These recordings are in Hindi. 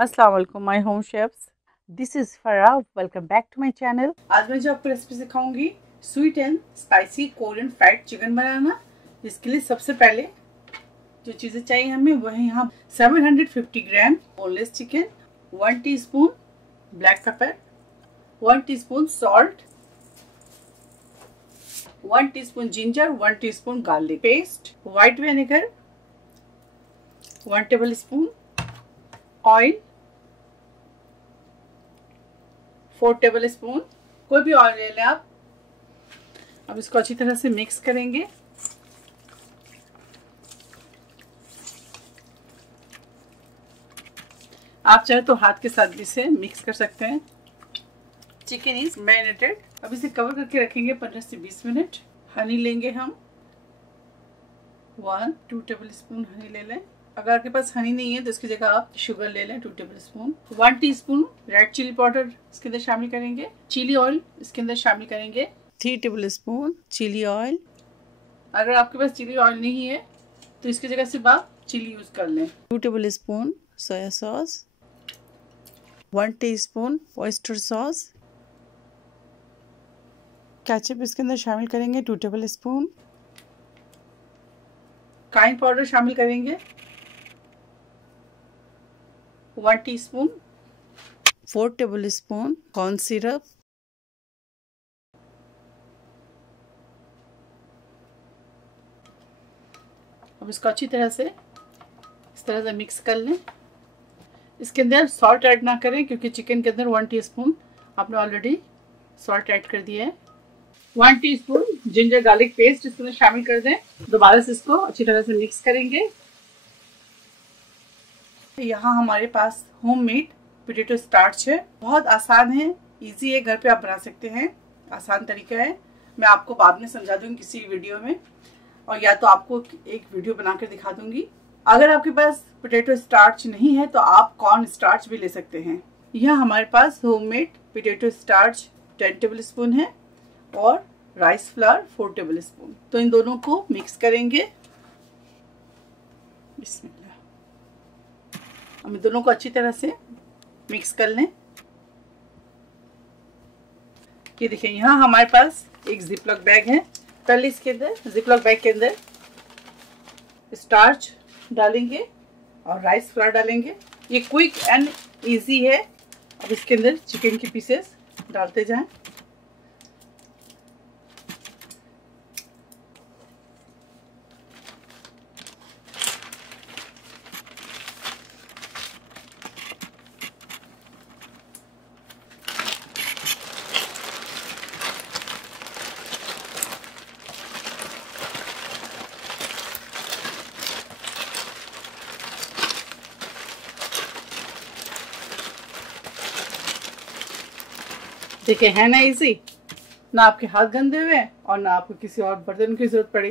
अस्सलाम वालेकुम my home chefs, this is Farah. Welcome back to my channel. आज मैं जो आपको रेसिपी सिखाऊंगी sweet and spicy Korean fried chicken बनाना। इसके लिए सबसे पहले जो चीज़ें चाहिए हमें वह है यहाँ 750 ग्राम boneless chicken, 1 teaspoon black pepper, 1 teaspoon salt, 1 teaspoon ginger, 1 teaspoon garlic paste, white vinegar, 1 table spoon oil, 4 table spoon, कोई भी ऑयल ले लें आप। अब इसको अच्छी तरह से मिक्स करेंगे। आप चाहे तो हाथ के साथ भी इसे मिक्स कर सकते हैं। Chicken is marinated. अब इसे कवर करके रखेंगे 15 से 20 मिनट। हनी लेंगे हम 1-2 टेबल स्पून हनी ले लें। अगर आपके पास हनी नहीं है तो इसकी जगह आप शुगर ले लें 2 tablespoon. 1 teaspoon red chilli powder इसके अंदर शामिल करेंगे। चिली ऑयल इसके अंदर शामिल करेंगे 3 टेबल स्पून चिली ऑयल। अगर आपके पास चिली ऑयल नहीं है तो इसकी जगह सिर्फ आप चिली यूज कर लें। 2 table spoon soya sauce, 1 teaspoon oyster sauce, ketchup इसके अंदर शामिल करेंगे 2 टेबल स्पून, काइन पाउडर शामिल करेंगे 1 teaspoon, 4 table spoon corn syrup, अब इसको अच्छी तरह से इस तरह से मिक्स कर लें। इसके अंदर सॉल्ट ऐड ना करें क्योंकि चिकन के अंदर 1 टीस्पून आपने ऑलरेडी सॉल्ट ऐड कर दिया है। 1 टीस्पून जिंजर गार्लिक पेस्ट इसके अंदर शामिल कर दें। दोबारा से इसको अच्छी तरह से मिक्स करेंगे। यहाँ हमारे पास होममेड पोटैटो स्टार्च है। बहुत आसान है, इजी है, घर पे आप बना सकते हैं। आसान तरीका है, मैं आपको बाद में समझा दूंगी किसी वीडियो में, और या तो आपको एक वीडियो बनाकर दिखा दूंगी। अगर आपके पास पोटैटो स्टार्च नहीं है तो आप कॉर्न स्टार्च भी ले सकते हैं। यह हमारे पास homemade potato starch 10 tablespoon है और राइस फ्लावर 4 टेबल स्पून। तो इन दोनों को मिक्स करेंगे। बिस्मिल्लाह। हम दोनों को अच्छी तरह से मिक्स कर लें। ये देखिए यहाँ हमारे पास एक जिपलॉक बैग है। पहले इसके अंदर जिपलॉक बैग के अंदर स्टार्च डालेंगे और राइस फ्लावर डालेंगे। ये क्विक एंड इजी है। अब इसके अंदर चिकन के पीसेस डालते जाएं। देखिए है ना इजी, ना आपके हाथ गंदे हुए हैं और ना आपको किसी और बर्तन की जरूरत पड़ी।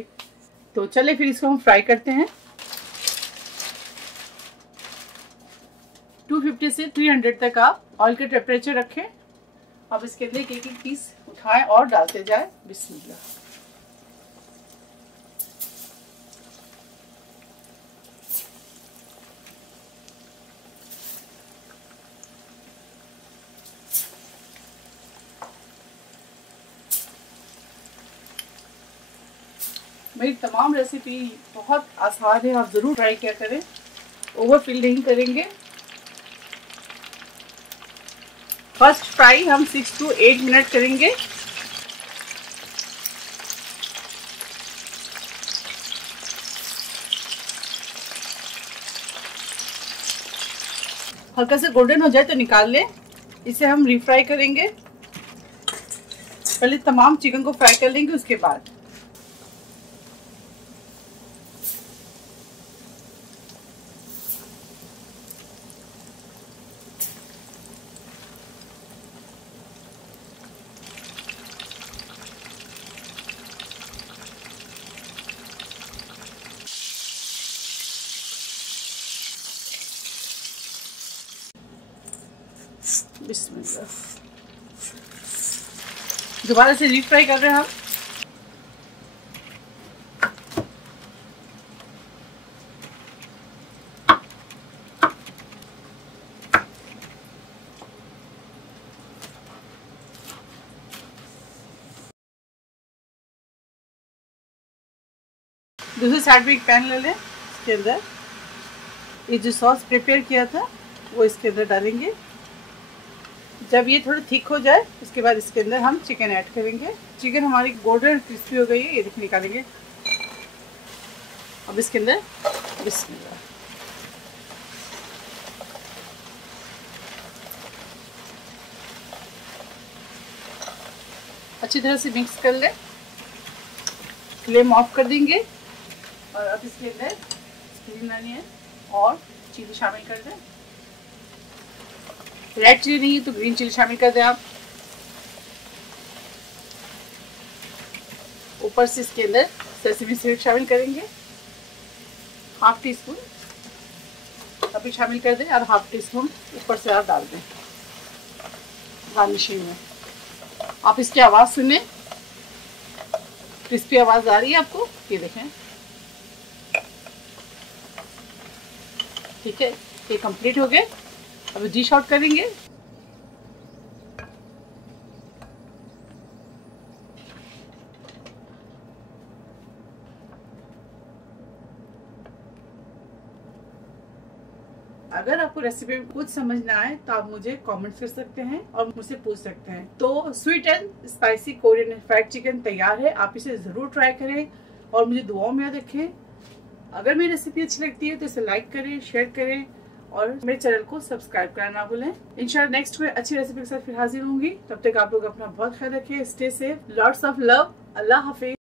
तो चलिए फिर इसको हम फ्राई करते हैं। 250 से 300 तक आप ऑयल का टेम्परेचर रखें। अब इसके अंदर एक एक पीस उठाएं और डालते जाए। बिस्मिल्लाह। मेरी तमाम रेसिपी बहुत आसान है, आप ज़रूर ट्राई किया करें। ओवरफिल नहीं करेंगे। फर्स्ट फ्राई हम 6 to 8 मिनट करेंगे। हल्का से गोल्डन हो जाए तो निकाल लें। इसे हम रीफ्राई करेंगे। पहले तमाम चिकन को फ्राई कर लेंगे, उसके बाद बिस्मिल्लाह। दोबारा से रीफ्राई कर रहे हैं हम। दूसरी साइड पे एक पैन ले लें, इसके अंदर ये जो सॉस प्रिपेयर किया था वो इसके अंदर डालेंगे। जब ये थोड़ी थिक हो जाए उसके बाद इसके अंदर हम चिकन ऐड करेंगे। चिकन हमारी गोल्डन क्रिस्पी हो गई है, ये देखिए निकालेंगे। अब इसके अंदर बिस्मिल्लाह, अच्छी तरह से मिक्स कर लें, फ्लेम ऑफ कर देंगे और अब इसके अंदर स्प्रिंग अनियन और चिली शामिल कर दें। रेड चिली नहीं है तो ग्रीन चिली शामिल कर दें आप। ऊपर से इसके अंदर सेसमी सीड शामिल करेंगे, हाफ टी स्पून अभी शामिल कर दें और हाफ टी स्पून ऊपर से आप डाल दें गार्निशिंग में। आप इसकी आवाज़ सुने, क्रिस्पी आवाज़ आ रही है आपको, ये देखें। ठीक है, ये कंप्लीट हो गए। अब डिश आउट करेंगे। अगर आपको रेसिपी में कुछ समझ ना आए तो आप मुझे कमेंट्स कर सकते हैं और मुझसे पूछ सकते हैं। तो sweet and spicy Korean fried chicken तैयार है, आप इसे जरूर ट्राई करें और मुझे दुआओं में याद रखें। अगर मेरी रेसिपी अच्छी लगती है तो इसे लाइक करें, शेयर करें और मेरे चैनल को सब्सक्राइब करना ना भूलें। इंशाल्लाह नेक्स्ट में अच्छी रेसिपी के साथ फिर हाजिर होंगी। तब तक आप लोग अपना बहुत ख्याल रखें। Stay safe, lots of love, Allah Hafiz.